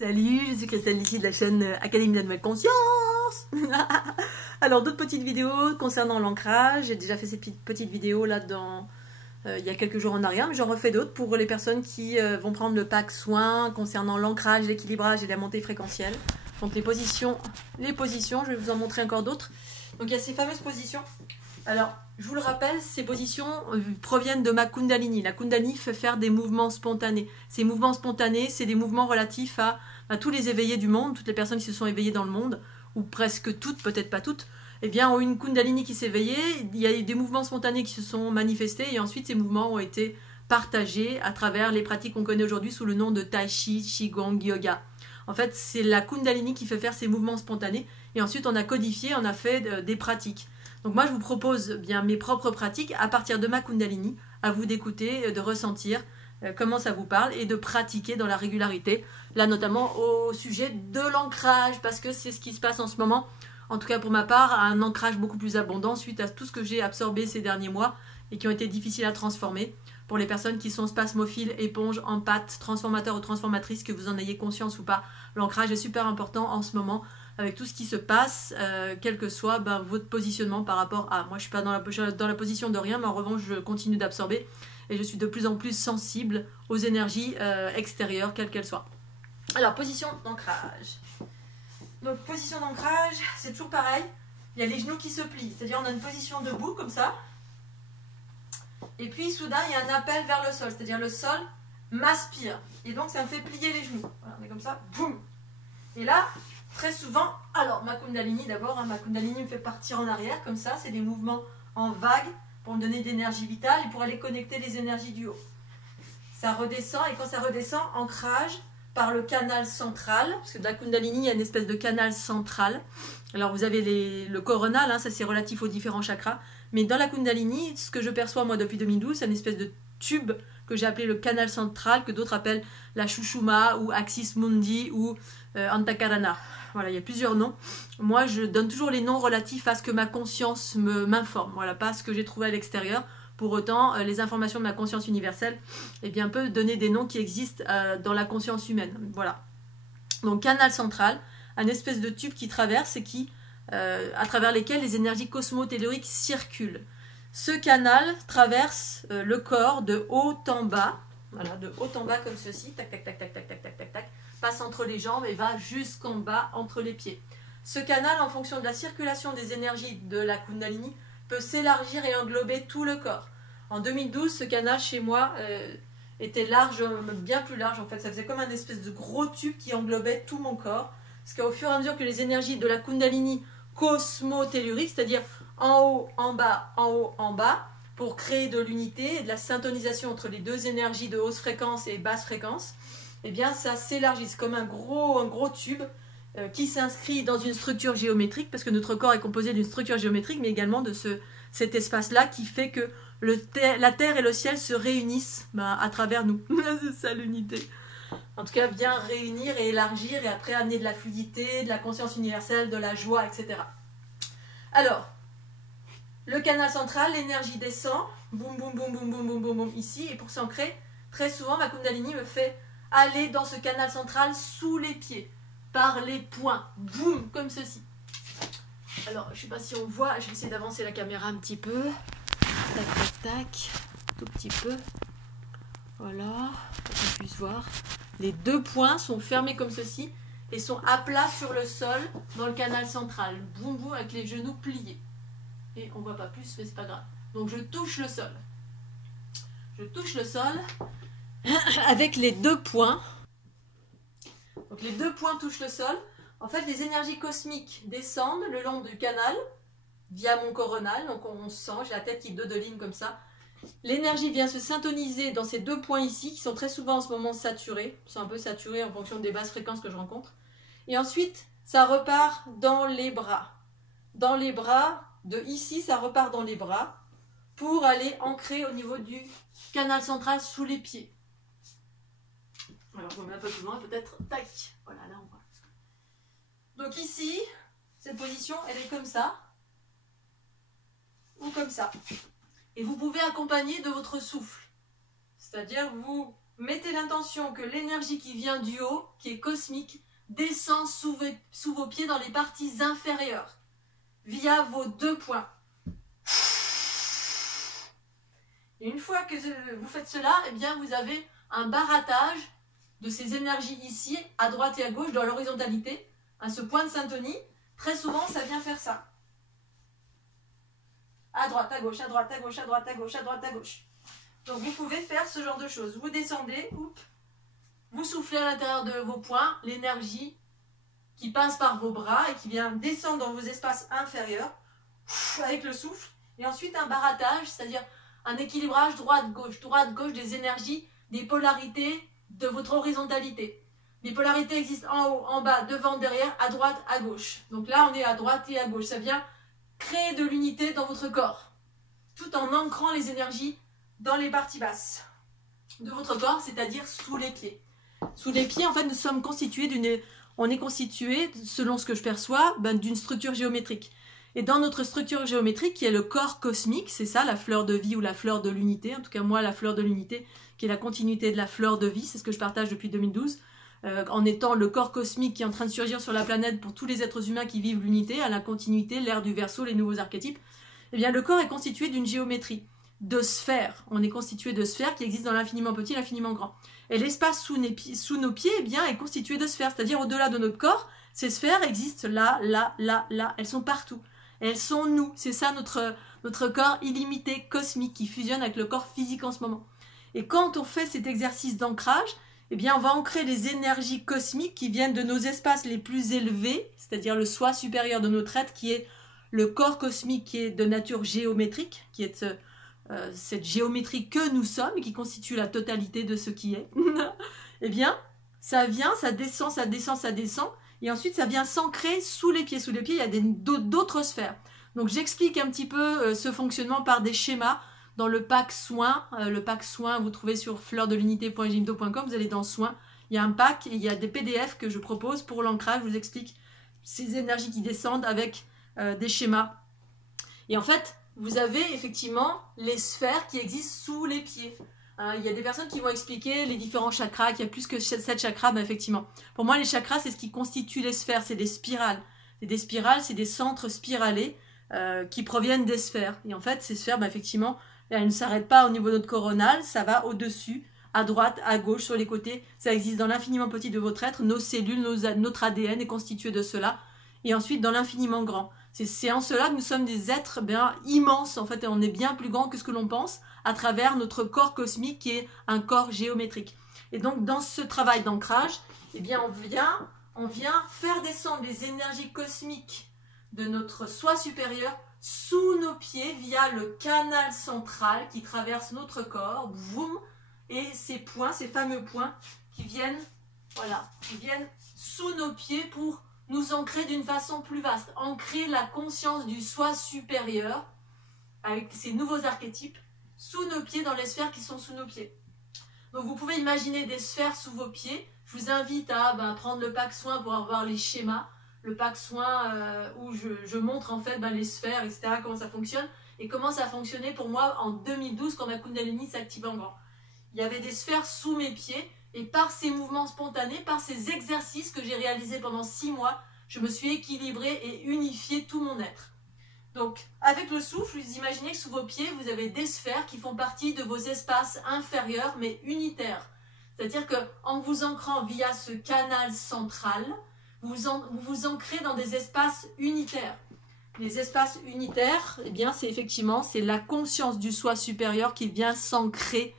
Salut, je suis Christelle ici de la chaîne Académie de la Nouvelle Conscience. Alors d'autres petites vidéos concernant l'ancrage. J'ai déjà fait ces petites vidéos là il y a quelques jours en arrière, mais j'en refais d'autres pour les personnes qui vont prendre le pack soin concernant l'ancrage, l'équilibrage et la montée fréquentielle. Donc les positions, je vais vous en montrer encore d'autres. Donc il y a ces fameuses positions. Alors, je vous le rappelle, ces positions proviennent de ma Kundalini. La Kundalini fait faire des mouvements spontanés. Ces mouvements spontanés, c'est des mouvements relatifs à tous les éveillés du monde, toutes les personnes qui se sont éveillées dans le monde, ou presque toutes, peut-être pas toutes, eh bien, ont une Kundalini qui s'est éveillée. Il y a des mouvements spontanés qui se sont manifestés, et ensuite ces mouvements ont été partagés à travers les pratiques qu'on connaît aujourd'hui sous le nom de Tai Chi, Qigong, Yoga. En fait, c'est la Kundalini qui fait faire ces mouvements spontanés, et ensuite on a codifié, on a fait des pratiques. Donc moi, je vous propose bien mes propres pratiques à partir de ma Kundalini, à vous d'écouter, de ressentir comment ça vous parle et de pratiquer dans la régularité, là notamment au sujet de l'ancrage, parce que c'est ce qui se passe en ce moment, en tout cas pour ma part, un ancrage beaucoup plus abondant suite à tout ce que j'ai absorbé ces derniers mois et qui ont été difficiles à transformer. Pour les personnes qui sont spasmophiles, éponges, empathes, transformateurs ou transformatrices, que vous en ayez conscience ou pas, l'ancrage est super important en ce moment, avec tout ce qui se passe, quel que soit votre positionnement par rapport à... Moi, je ne suis pas dans la position de rien, mais en revanche, je continue d'absorber et je suis de plus en plus sensible aux énergies extérieures, quelles qu'elles soient. Alors, position d'ancrage. Donc, position d'ancrage, c'est toujours pareil. Il y a les genoux qui se plient, c'est-à-dire on a une position debout, comme ça. Et puis, soudain, il y a un appel vers le sol, c'est-à-dire le sol m'aspire. Et donc, ça me fait plier les genoux. Voilà, on est comme ça, boum. Et là... Très souvent, alors ma Kundalini d'abord, ma Kundalini me fait partir en arrière comme ça, c'est des mouvements en vague pour me donner de l'énergie vitale et pour aller connecter les énergies du haut. Ça redescend et quand ça redescend, ancrage par le canal central, parce que de la Kundalini, il y a une espèce de canal central. Alors vous avez le coronal, ça c'est relatif aux différents chakras, mais dans la Kundalini, ce que je perçois moi depuis 2012, c'est une espèce de tube que j'ai appelé le canal central, que d'autres appellent la Shushuma ou Axis Mundi ou Antakarana. Voilà, il y a plusieurs noms. Moi, je donne toujours les noms relatifs à ce que ma conscience m'informe. Voilà, pas ce que j'ai trouvé à l'extérieur. Pour autant, les informations de ma conscience universelle, eh bien, peuvent donner des noms qui existent dans la conscience humaine. Voilà. Donc, canal central, un espèce de tube qui traverse et à travers lesquels les énergies cosmotelluriques circulent. Ce canal traverse le corps de haut en bas. Voilà, de haut en bas comme ceci. Tac, tac, tac, tac, tac, tac, tac, tac, tac. Passe entre les jambes et va jusqu'en bas entre les pieds. Ce canal, en fonction de la circulation des énergies de la Kundalini, peut s'élargir et englober tout le corps. En 2012, ce canal chez moi était large, bien plus large en fait. Ça faisait comme un espèce de gros tube qui englobait tout mon corps. Parce qu'au fur et à mesure que les énergies de la Kundalini cosmotellurique, c'est-à-dire en haut, en bas, en haut, en bas, pour créer de l'unité et de la syntonisation entre les deux énergies de haute fréquence et basse fréquence, eh bien ça s'élargit comme un gros tube qui s'inscrit dans une structure géométrique, parce que notre corps est composé d'une structure géométrique, mais également de cet espace-là qui fait que la terre et le ciel se réunissent à travers nous. C'est ça l'unité. En tout cas, bien réunir et élargir et après amener de la fluidité, de la conscience universelle, de la joie, etc. Alors, le canal central, l'énergie descend, boum, boum, boum, boum, boum, boum, boum, boum, ici, et pour s'ancrer, très souvent, ma Kundalini me fait aller dans ce canal central sous les pieds, par les poings, boum, comme ceci. Alors, je ne sais pas si on voit, je vais essayer d'avancer la caméra un petit peu. Tac, tac, tac, tout petit peu. Voilà, pour qu'on puisse voir. Les deux poings sont fermés comme ceci et sont à plat sur le sol dans le canal central. Boum, boum, avec les genoux pliés. Et on ne voit pas plus, mais c'est pas grave. Donc, je touche le sol. Je touche le sol avec les deux poings. Donc les deux poings touchent le sol. En fait, les énergies cosmiques descendent le long du canal via mon coronal. Donc on sent, j'ai la tête qui dodeline comme ça. L'énergie vient se syntoniser dans ces deux points ici, qui sont très souvent en ce moment saturés. Ils sont un peu saturés en fonction des basses fréquences que je rencontre. Et ensuite, ça repart dans les bras. Dans les bras, de ici, ça repart dans les bras pour aller ancrer au niveau du canal central sous les pieds. Alors, je remets un peu plus loin, peut-être. Tac. Voilà, là, on voit. Donc ici, cette position, elle est comme ça. Ou comme ça. Et vous pouvez accompagner de votre souffle. C'est-à-dire, vous Mettez l'intention que l'énergie qui vient du haut, qui est cosmique, descend sous vos pieds dans les parties inférieures, via vos 2 points. Et une fois que vous faites cela, eh bien vous avez un barattage de ces énergies ici, à droite et à gauche, dans l'horizontalité, à ce point de syntonie. Très souvent, ça vient faire ça. À droite, à gauche, à droite, à gauche, à droite, à gauche, à droite, à gauche. Donc vous pouvez faire ce genre de choses. Vous descendez, vous soufflez à l'intérieur de vos poings l'énergie qui passe par vos bras et qui vient descendre dans vos espaces inférieurs avec le souffle. Et ensuite un barattage, c'est-à-dire un équilibrage droite-gauche des énergies, des polarités de votre horizontalité. Les polarités existent en haut, en bas, devant, derrière, à droite, à gauche. Donc là, on est à droite et à gauche. Ça vient créer de l'unité dans votre corps, tout en ancrant les énergies dans les parties basses de votre corps, c'est-à-dire sous les pieds. Sous les pieds, en fait, nous sommes constitués on est constitué, selon ce que je perçois, d'une structure géométrique. Et dans notre structure géométrique, qui est le corps cosmique, c'est ça, la fleur de vie ou la fleur de l'unité, en tout cas moi, la fleur de l'unité, qui est la continuité de la fleur de vie, c'est ce que je partage depuis 2012, en étant le corps cosmique qui est en train de surgir sur la planète pour tous les êtres humains qui vivent l'unité, à la continuité, l'ère du Verseau, les nouveaux archétypes. Eh bien, le corps est constitué d'une géométrie, de sphères. On est constitué de sphères qui existent dans l'infiniment petit et l'infiniment grand. Et l'espace sous nos pieds, eh bien, est constitué de sphères, c'est-à-dire au-delà de notre corps, ces sphères existent là, là, là, là, elles sont partout. Elles sont nous, c'est ça notre corps illimité, cosmique, qui fusionne avec le corps physique en ce moment. Et quand on fait cet exercice d'ancrage, eh bien on va ancrer les énergies cosmiques qui viennent de nos espaces les plus élevés, c'est-à-dire le soi supérieur de notre être, qui est le corps cosmique qui est de nature géométrique, qui est cette géométrie que nous sommes et qui constitue la totalité de ce qui est. Eh bien, ça vient, ça descend, ça descend, ça descend, et ensuite ça vient s'ancrer sous les pieds. Sous les pieds, il y a d'autres sphères. Donc j'explique un petit peu ce fonctionnement par des schémas dans le pack soins. Le pack soins, vous trouvez sur fleurdelunité.gymdo.com, vous allez dans soins. Il y a un pack et il y a des PDF que je propose pour l'ancrage. Je vous explique ces énergies qui descendent avec des schémas. Et en fait, vous avez effectivement les sphères qui existent sous les pieds. Il y a des personnes qui vont expliquer les différents chakras, qu'il y a plus que 7 chakras, mais effectivement. Pour moi, les chakras, c'est ce qui constitue les sphères, c'est des spirales. Et des spirales, c'est des centres spiralés qui proviennent des sphères. Et en fait, ces sphères, effectivement, elles ne s'arrêtent pas au niveau de notre coronal, ça va au-dessus, à droite, à gauche, sur les côtés. Ça existe dans l'infiniment petit de votre être. Nos cellules, notre ADN est constitué de cela. Et ensuite, dans l'infiniment grand. C'est en cela que nous sommes des êtres immenses, en fait, et on est bien plus grand que ce que l'on pense, à travers notre corps cosmique qui est un corps géométrique. Et donc, dans ce travail d'ancrage, eh bien, on vient faire descendre les énergies cosmiques de notre soi supérieur sous nos pieds via le canal central qui traverse notre corps, boum, et ces points, ces fameux points qui viennent sous nos pieds pour nous ancrer d'une façon plus vaste, ancrer la conscience du soi supérieur avec ces nouveaux archétypes sous nos pieds, dans les sphères qui sont sous nos pieds. Donc vous pouvez imaginer des sphères sous vos pieds. Je vous invite à prendre le pack soin pour avoir les schémas, le pack soin où je montre en fait les sphères, etc., comment ça fonctionne et comment ça a fonctionné pour moi en 2012 quand ma Kundalini s'active en grand. Il y avait des sphères sous mes pieds. Et par ces mouvements spontanés, par ces exercices que j'ai réalisés pendant 6 mois, je me suis équilibrée et unifié tout mon être. Donc, avec le souffle, vous imaginez que sous vos pieds, vous avez des sphères qui font partie de vos espaces inférieurs, mais unitaires. C'est-à-dire qu'en vous ancrant via ce canal central, vous vous ancrez dans des espaces unitaires. Les espaces unitaires, eh bien, c'est la conscience du soi supérieur qui vient s'ancrer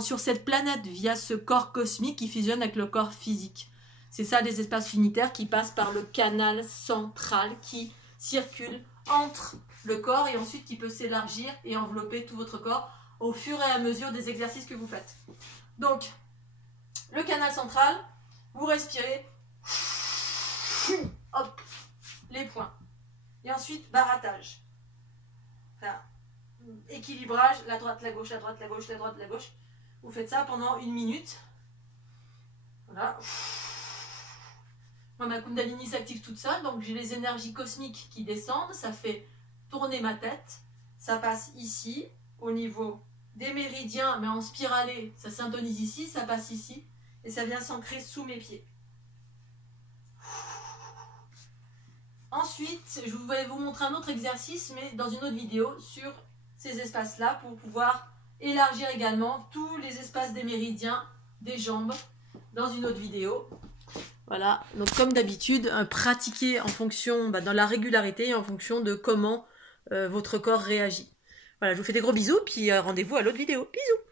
sur cette planète via ce corps cosmique qui fusionne avec le corps physique. C'est ça les espaces unitaires qui passent par le canal central qui circule entre le corps et ensuite qui peut s'élargir et envelopper tout votre corps au fur et à mesure des exercices que vous faites. Donc, le canal central, vous respirez, hop, les points. Et ensuite, barattage. Enfin, équilibrage, la droite, la gauche, la droite, la gauche, la droite, la gauche. Vous faites ça pendant 1 minute. Voilà. Moi, ma Kundalini s'active toute seule, donc j'ai les énergies cosmiques qui descendent. Ça fait tourner ma tête. Ça passe ici, au niveau des méridiens, mais en spiralé. Ça s'intonise ici, ça passe ici, et ça vient s'ancrer sous mes pieds. Ensuite, je vais vous montrer un autre exercice, mais dans une autre vidéo, sur ces espaces-là, pour pouvoir élargir également tous les espaces des méridiens, des jambes, dans une autre vidéo. Voilà, donc comme d'habitude, pratiquez en fonction, dans la régularité, en fonction de comment votre corps réagit. Voilà, je vous fais des gros bisous, puis rendez-vous à l'autre vidéo. Bisous!